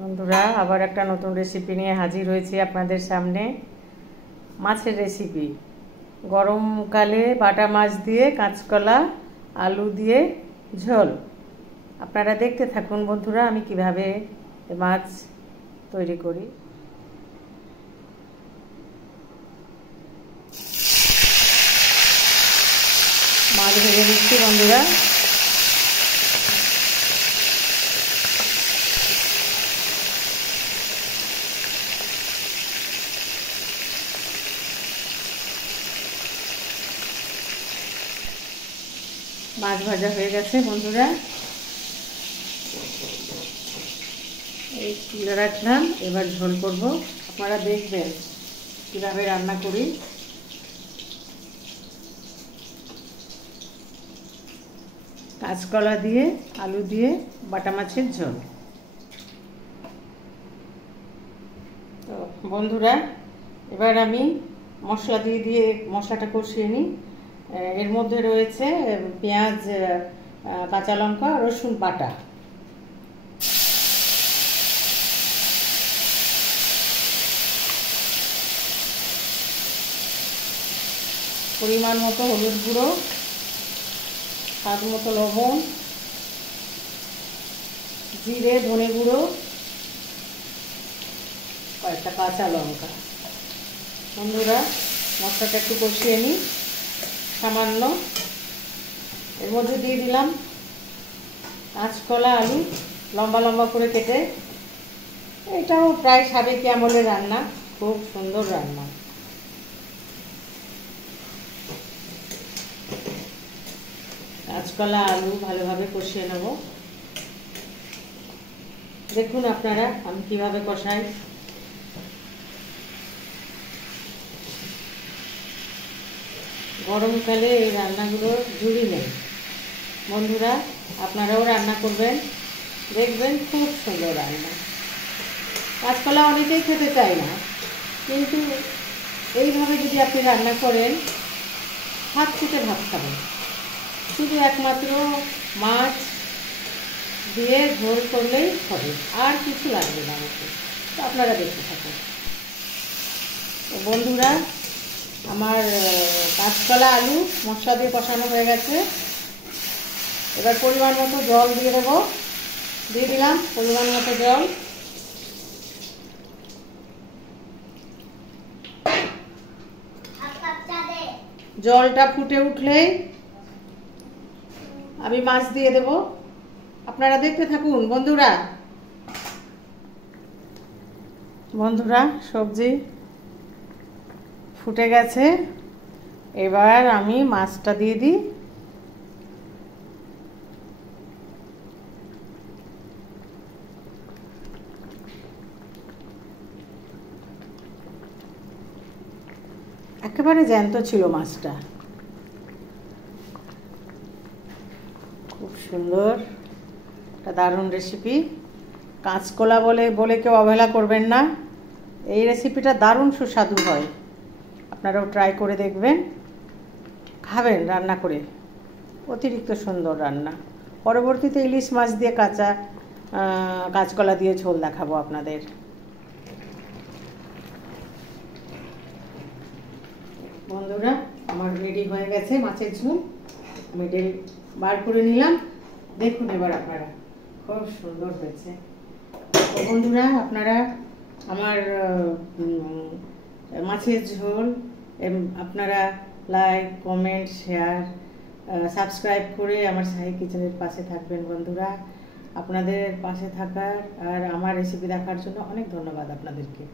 বন্ধুরা, আবার একটা নতুন রেসিপি নিয়ে হাজির হয়েছি আপনাদের সামনে। মাছের রেসিপি। গরমকালে বাটা মাছ দিয়ে কাঁচকলা আলু দিয়ে ঝোল। আপনারা দেখতে থাকুন বন্ধুরা, আমি কিভাবে মাছ তৈরি করি। মাছ ভেজে দিচ্ছি বন্ধুরা। মাছ ভাজা হয়ে গেছে বন্ধুরা, এই তুলে রাখলাম। এবার ঝোল করব, আপনারা দেখবেন কীভাবে রান্না করি। কাঁচকলা দিয়ে আলু দিয়ে বাটা মাছের ঝোল। তো বন্ধুরা, এবার আমি মশলা দিয়ে মশলাটা কষিয়ে নিই। এর মধ্যে রয়েছে পেঁয়াজ, কাঁচা লঙ্কা, রসুন বাটা। পরিমাণ মতো হলুদ গুঁড়ো, স্বাদ মতো লবণ, জিরে ধনে গুঁড়ো, কয়েকটা কাঁচা লঙ্কা। বন্ধুরা, মশলাটা একটু কষিয়ে নিই সামান্য। এর মধ্যে দিয়ে দিলাম কাঁচকলা আলু লম্বা লম্বা করে কেটে। এটাও প্রায় সাবেকি আমলের রান্না, খুব সুন্দর রান্না। কাঁচকলা আলু ভালোভাবে কষিয়ে নেব। দেখুন আপনারা আমি কিভাবে কষাই। গরমকালে এই রান্নাগুলোর জুড়ি নেই বন্ধুরা, আপনারাও রান্না করবেন, দেখবেন খুব সুন্দর রান্না। কাঁচকলা অনেকেই খেতে চায় না, কিন্তু এইভাবে যদি আপনি রান্না করেন হাত থেকে ভাত খাবেন। শুধু একমাত্র মাছ দিয়ে ঝোল করলেই হবে, আর কিছু লাগবে না আমাকে। তো আপনারা দেখতে থাকুন। বন্ধুরা, আমার কাঁচকলা আলু মশলা দিয়ে কষানো হয়ে গেছে। এবার পরিমাণ মতো জল দিয়ে দেবো। দিয়ে দিলাম পরিমাণ মতো জল। জলটা ফুটে উঠলেই আমি মাছ দিয়ে দেব। আপনারা দেখতে থাকুন বন্ধুরা। বন্ধুরা, সবজি ফুটে গেছে, এবার আমি মাছটা দিয়ে দিই। একেবারে জ্যান্ত ছিল মাছটা, খুব সুন্দর একটা দারুণ রেসিপি। কাঁচকলা বলে কেউ অবহেলা করবেন না, এই রেসিপিটা দারুণ সুস্বাদু হয়। আপনারাও ট্রাই করে দেখবেন, খাবেন রান্না করে, অতিরিক্ত সুন্দর রান্না। পরবর্তীতে ইলিশ মাছ দিয়ে কাঁচকলা দিয়ে ঝোল দেখাবো আপনাদের। বন্ধুরা, আমার রেডি হয়ে গেছে মাছের ঝোল। আমি বার করে নিলাম, দেখুন এবার আপনারা, খুব সুন্দর হয়েছে। তো বন্ধুরা, আপনারা আমার মাছের ঝোল আপনারা লাইক, কমেন্ট, শেয়ার, সাবস্ক্রাইব করে আমার সাহি কিচেনের পাশে থাকবেন বন্ধুরা। আপনাদের পাশে থাকার আর আমার রেসিপি দেখার জন্য অনেক ধন্যবাদ আপনাদেরকে।